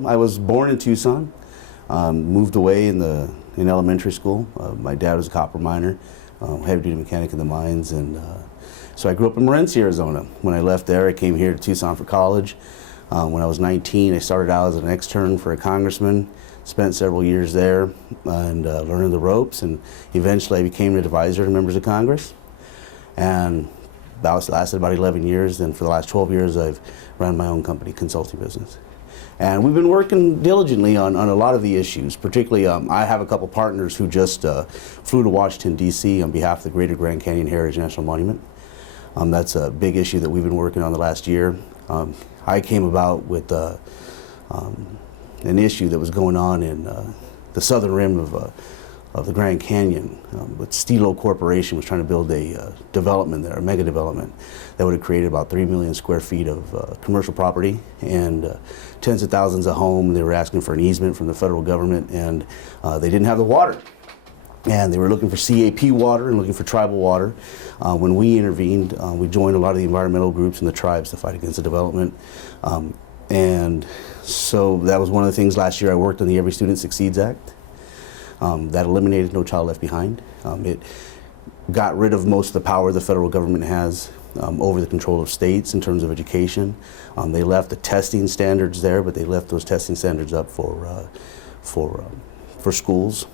I was born in Tucson, moved away in elementary school. My dad was a copper miner, heavy duty mechanic in the mines, and so I grew up in Morenci, Arizona. When I left there, I came here to Tucson for college. When I was 19, I started out as an extern for a congressman, spent several years there and learning the ropes, and eventually I became an advisor to members of Congress. And that lasted about 11 years, and for the last 12 years I've run my own company, consulting business. And we've been working diligently on a lot of the issues. Particularly, I have a couple partners who just flew to Washington, D.C. on behalf of the Greater Grand Canyon Heritage National Monument. That's a big issue that we've been working on the last year. I came about with an issue that was going on in the southern rim of the Grand Canyon. But Stilo Corporation was trying to build a development there, a mega development that would have created about 3 million square feet of commercial property and tens of thousands of homes. They were asking for an easement from the federal government, and they didn't have the water. And they were looking for CAP water and looking for tribal water. When we intervened, we joined a lot of the environmental groups and the tribes to fight against the development. And so that was one of the things last year I worked on the Every Student Succeeds Act. That eliminated No Child Left Behind. It got rid of most of the power the federal government has over the control of states in terms of education. They left the testing standards there, but they left those testing standards up for schools,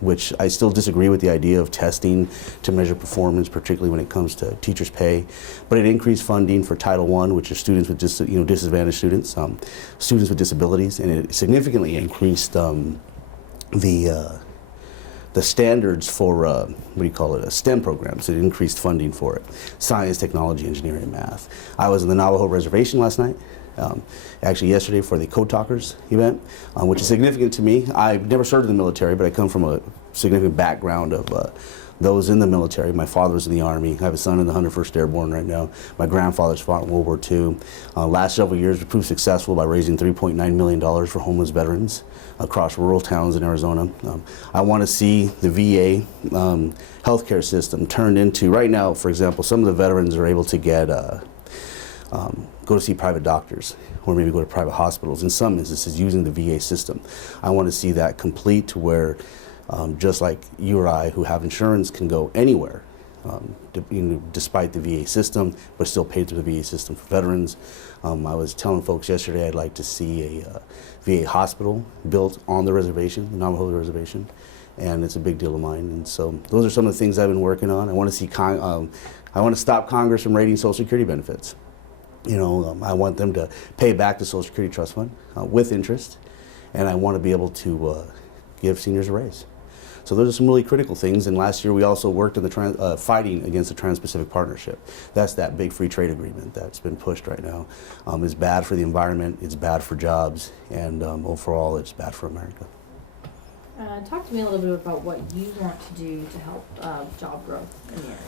which I still disagree with the idea of testing to measure performance, particularly when it comes to teachers' pay. But it increased funding for Title I, which are students with disadvantaged students, students with disabilities, and it significantly increased the standards for STEM programs. It increased funding for it: science, technology, engineering, and math. I was in the Navajo Reservation last night, actually yesterday, for the Code Talkers event, which is significant to me. I've never served in the military, but I come from a significant background of those in the military. My father was in the Army. I have a son in the 101st Airborne right now. My grandfather's fought in World War II. Last several years we proved successful by raising $3.9 million for homeless veterans across rural towns in Arizona. I want to see the VA healthcare system turned into, right now, for example, some of the veterans are able to get go to see private doctors or maybe go to private hospitals, in some instances using the VA system. I want to see that complete to where just like you or I who have insurance can go anywhere, despite the VA system, but still paid through the VA system for veterans. I was telling folks yesterday I'd like to see a VA hospital built on the reservation, the Navajo Reservation, and it's a big deal of mine. And so those are some of the things I've been working on. I want to see I want to stop Congress from raiding Social Security benefits. I want them to pay back the Social Security Trust Fund with interest, and I want to be able to give seniors a raise. So those are some really critical things. And last year we also worked on the fighting against the Trans-Pacific Partnership. That's that big free trade agreement that's been pushed right now. It's bad for the environment, it's bad for jobs, and overall it's bad for America. Talk to me a little bit about what you want to do to help job growth in the area.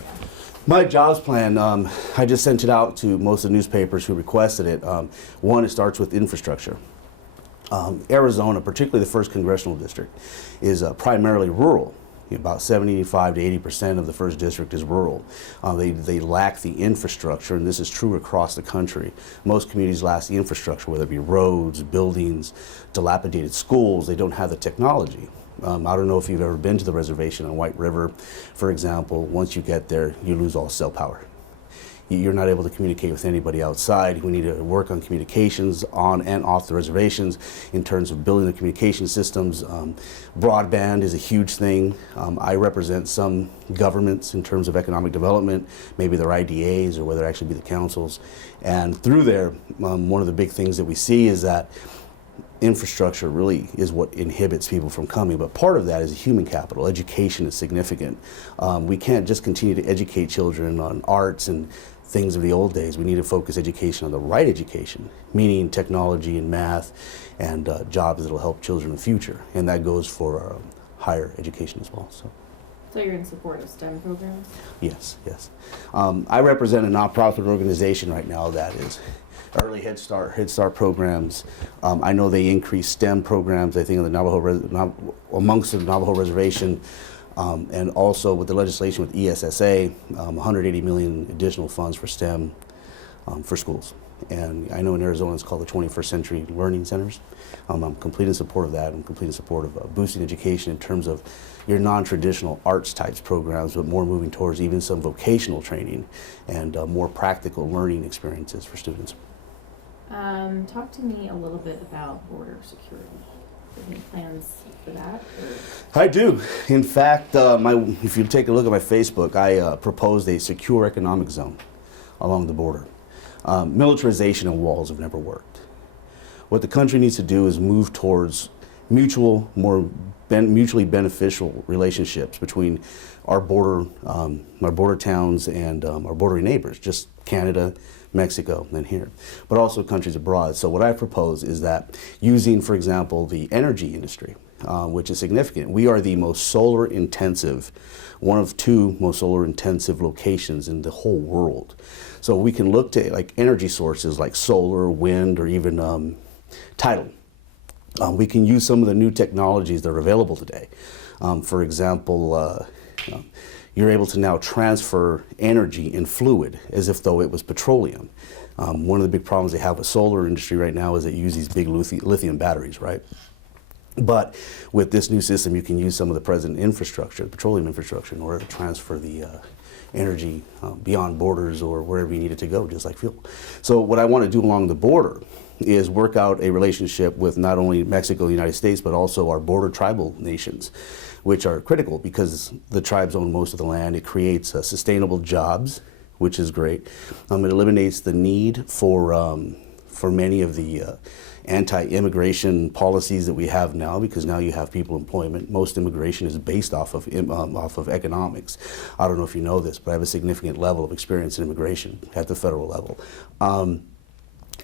My jobs plan, I just sent it out to most of the newspapers who requested it. One, it starts with infrastructure. Arizona, particularly the 1st Congressional District, is primarily rural. About 75 to 80% of the 1st District is rural. They lack the infrastructure, and this is true across the country. Most communities lack the infrastructure, whether it be roads, buildings, dilapidated schools. They don't have the technology. I don't know if you've ever been to the reservation on White River, for example. Once you get there, you lose all cell power. You're not able to communicate with anybody outside. We need to work on communications on and off the reservations in terms of building the communication systems. Broadband is a huge thing. I represent some governments in terms of economic development, maybe their IDAs or whether it actually be the councils. And through there, one of the big things that we see is that infrastructure really is what inhibits people from coming, but part of that is human capital. Education is significant. We can't just continue to educate children on arts and things of the old days. We need to focus education on the right education, meaning technology and math and jobs that will help children in the future, and that goes for higher education as well. So you're in support of STEM programs? Yes, yes. I represent a nonprofit organization right now that is early Head Start programs. I know they increase STEM programs, I think, in the amongst the Navajo Reservation, and also with the legislation with ESSA, 180 million additional funds for STEM for schools. And I know in Arizona it's called the 21st Century Learning Centers. I'm completely in support of that. I'm completely in support of boosting education in terms of your non-traditional arts types programs, but more moving towards even some vocational training and more practical learning experiences for students. Talk to me a little bit about border security. Any plans for that? Or? I do. In fact, if you take a look at my Facebook, I proposed a secure economic zone along the border. Militarization and walls have never worked. What the country needs to do is move towards mutually beneficial relationships between our border towns and our bordering neighbors, just Canada, Mexico, and here, but also countries abroad. So what I propose is that using, for example, the energy industry, which is significant. We are the most solar intensive, one of two most solar intensive locations in the whole world. So we can look to like energy sources like solar, wind, or even tidal. We can use some of the new technologies that are available today. For example, you're able to now transfer energy in fluid as if though it was petroleum. One of the big problems they have with solar industry right now is they use these big lithium batteries, right? But with this new system, you can use some of the present infrastructure, the petroleum infrastructure, in order to transfer the energy beyond borders or wherever you need it to go, just like fuel. So what I want to do along the border is work out a relationship with not only Mexico and the United States, but also our border tribal nations, which are critical because the tribes own most of the land. It creates sustainable jobs, which is great. It eliminates the need for many of the anti-immigration policies that we have now, because now you have people employment. Most immigration is based off of economics. I don't know if you know this, but I have a significant level of experience in immigration at the federal level.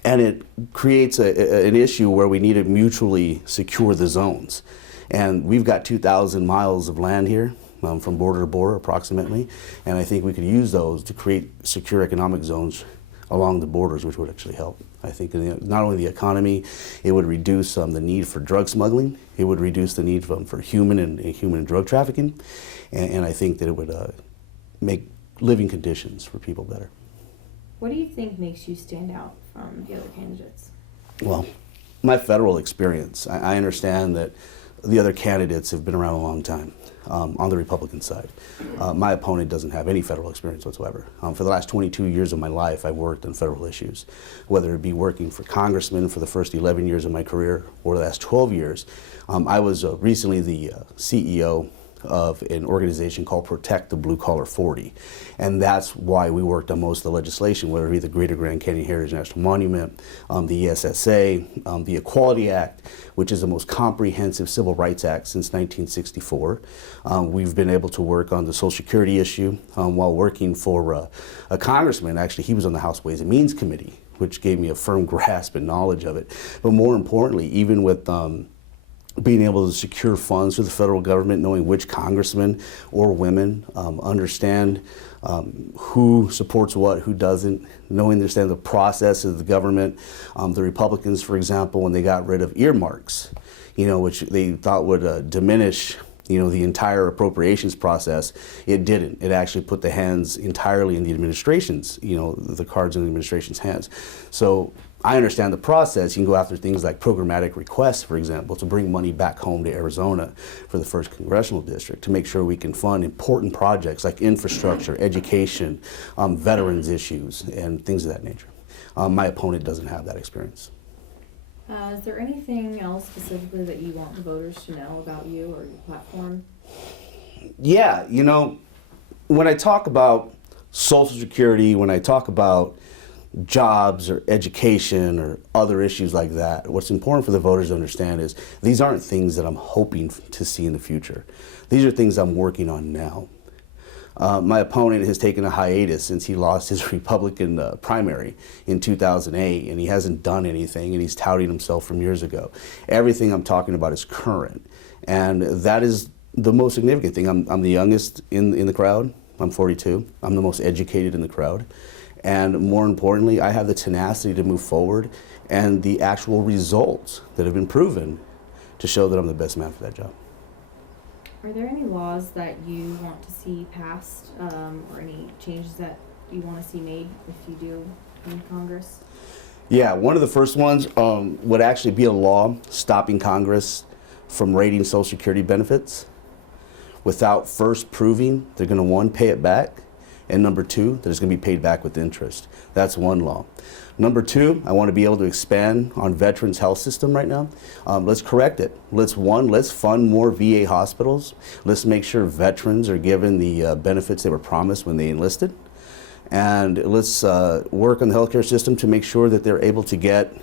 And it creates an issue where we need to mutually secure the zones. And we've got 2,000 miles of land here, from border to border approximately, and I think we could use those to create secure economic zones along the borders, which would actually help. I think not only the economy, it would reduce the need for drug smuggling, it would reduce the need for human and drug trafficking, and I think that it would make living conditions for people better. What do you think makes you stand out from the other candidates? Well, my federal experience. I understand that the other candidates have been around a long time on the Republican side. My opponent doesn't have any federal experience whatsoever. For the last 22 years of my life, I worked on federal issues, whether it be working for congressmen for the first 11 years of my career or the last 12 years. I was recently the CEO of an organization called Protect the Blue Collar 40. And that's why we worked on most of the legislation, whether it be the Greater Grand Canyon Heritage National Monument, the ESSA, the Equality Act, which is the most comprehensive civil rights act since 1964. We've been able to work on the Social Security issue while working for a congressman. Actually, he was on the House Ways and Means Committee, which gave me a firm grasp and knowledge of it. But more importantly, even with being able to secure funds for the federal government, knowing which congressmen or women understand who supports what, who doesn't, understand the process of the government. The Republicans, for example, when they got rid of earmarks, which they thought would diminish the entire appropriations process, it didn't. It actually put the hands entirely in the administration's, the cards in the administration's hands. So I understand the process. You can go after things like programmatic requests, for example, to bring money back home to Arizona for the 1st Congressional District to make sure we can fund important projects like infrastructure, education, veterans issues, and things of that nature. My opponent doesn't have that experience. Is there anything else specifically that you want the voters to know about you or your platform? Yeah, when I talk about Social Security, when I talk about jobs or education or other issues like that, what's important for the voters to understand is these aren't things that I'm hoping to see in the future. These are things I'm working on now. My opponent has taken a hiatus since he lost his Republican primary in 2008, and he hasn't done anything, and he's touting himself from years ago. Everything I'm talking about is current, and that is the most significant thing. I'm the youngest in the crowd. I'm 42. I'm the most educated in the crowd. And more importantly, I have the tenacity to move forward and the actual results that have been proven to show that I'm the best man for that job. Are there any laws that you want to see passed or any changes that you want to see made if you do in Congress? Yeah, one of the first ones would actually be a law stopping Congress from rating Social Security benefits without first proving they're going to, one, pay it back, and number two, that it's going to be paid back with interest. That's one law. Number two, I want to be able to expand on veterans' health system right now. Let's correct it. Let's fund more VA hospitals. Let's make sure veterans are given the benefits they were promised when they enlisted. And let's work on the healthcare system to make sure that they're able to get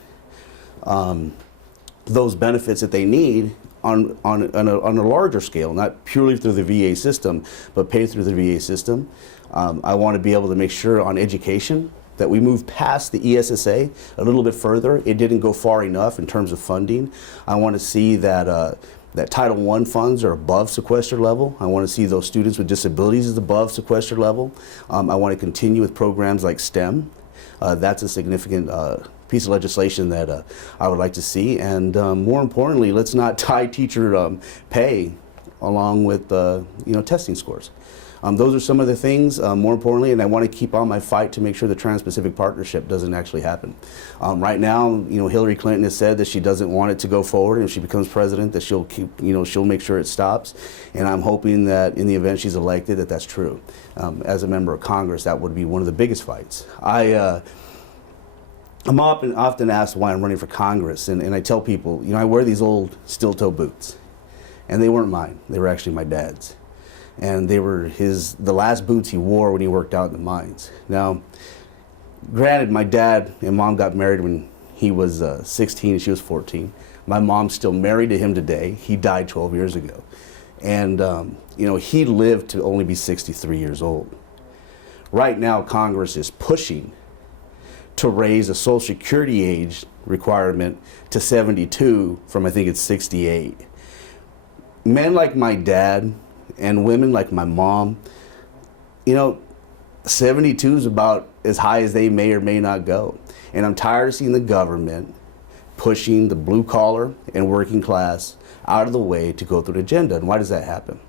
those benefits that they need on a larger scale, not purely through the VA system, but paid through the VA system. I want to be able to make sure on education that we move past the ESSA a little bit further. It didn't go far enough in terms of funding. I want to see that that Title I funds are above sequester level. I want to see those students with disabilities is above sequester level. I want to continue with programs like STEM. That's a significant piece of legislation that I would like to see. And more importantly, let's not tie teacher pay along with testing scores. Those are some of the things, more importantly, and I want to keep on my fight to make sure the Trans-Pacific Partnership doesn't actually happen. Right now, Hillary Clinton has said that she doesn't want it to go forward, and if she becomes president, that she'll keep, she'll make sure it stops. And I'm hoping that in the event she's elected, that that's true. As a member of Congress, that would be one of the biggest fights. I'm often asked why I'm running for Congress, and I tell people, I wear these old steel-toe boots, and they weren't mine. They were actually my dad's. And they were the last boots he wore when he worked out in the mines. Now, granted, my dad and mom got married when he was 16 and she was 14. My mom's still married to him today. He died 12 years ago. And, he lived to only be 63 years old. Right now, Congress is pushing to raise a Social Security age requirement to 72 from, I think it's 68. Men like my dad and women like my mom, 72 is about as high as they may or may not go. And I'm tired of seeing the government pushing the blue collar and working class out of the way to go through the agenda. And why does that happen?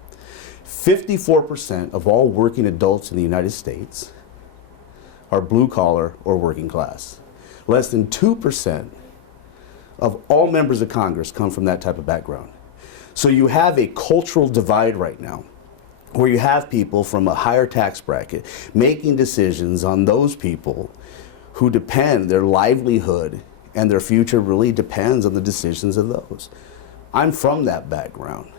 54% of all working adults in the United States are blue collar or working class. Less than 2% of all members of Congress come from that type of background. So you have a cultural divide right now where you have people from a higher tax bracket making decisions on those people who their livelihood and their future really depends on the decisions of those. I'm from that background.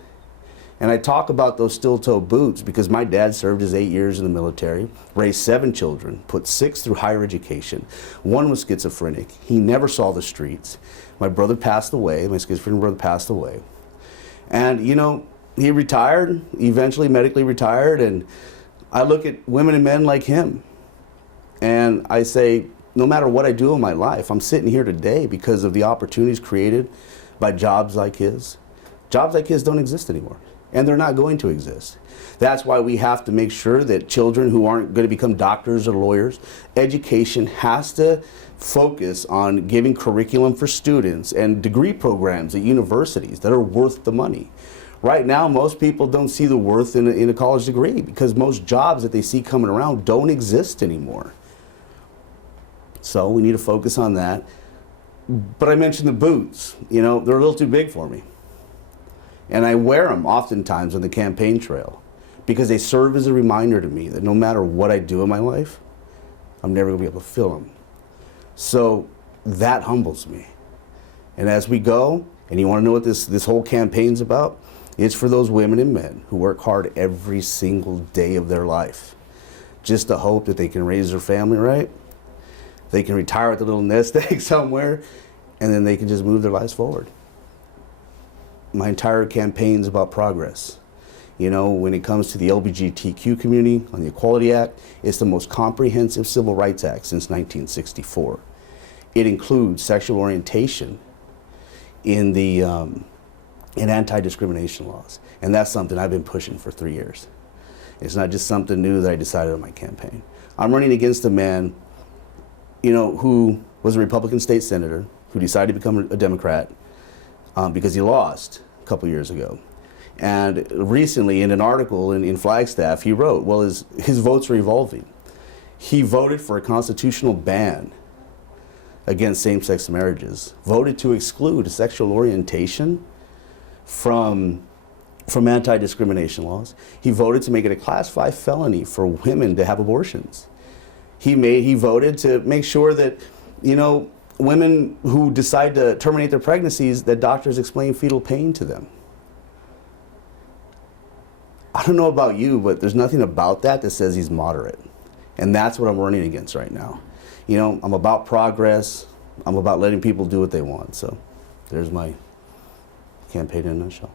And I talk about those steel-toe boots because my dad served his 8 years in the military, raised 7 children, put 6 through higher education. 1 was schizophrenic. He never saw the streets. My brother passed away. My schizophrenic brother passed away. And, he retired, eventually medically retired, and I look at women and men like him. And I say, no matter what I do in my life, I'm sitting here today because of the opportunities created by jobs like his. Jobs like his don't exist anymore, and they're not going to exist. That's why we have to make sure that children who aren't going to become doctors or lawyers, education has to focus on giving curriculum for students and degree programs at universities that are worth the money. Right now, most people don't see the worth in a college degree because most jobs that they see coming around don't exist anymore. So we need to focus on that. But I mentioned the boots. They're a little too big for me. And I wear them oftentimes on the campaign trail because they serve as a reminder to me that no matter what I do in my life, I'm never going to be able to fill them. So that humbles me. And as we go, and you want to know what this whole campaign's about, it's for those women and men who work hard every single day of their life just to hope that they can raise their family right, they can retire with a little nest egg somewhere, and then they can just move their lives forward. My entire campaign's about progress. When it comes to the LGBTQ community on the Equality Act, it's the most comprehensive civil rights act since 1964. It includes sexual orientation in anti-discrimination laws. And that's something I've been pushing for 3 years. It's not just something new that I decided on my campaign. I'm running against a man, who was a Republican state senator, who decided to become a Democrat because he lost a couple years ago. And recently in an article in Flagstaff, he wrote, well, his votes are evolving. He voted for a constitutional ban against same-sex marriages, voted to exclude sexual orientation from anti-discrimination laws. He voted to make it a Class 5 felony for women to have abortions. He voted to make sure that, you know, women who decide to terminate their pregnancies, that doctors explain fetal pain to them. I don't know about you, but there's nothing about that that says he's moderate. And that's what I'm running against right now. You know, I'm about progress. I'm about letting people do what they want. So there's my campaign in a nutshell.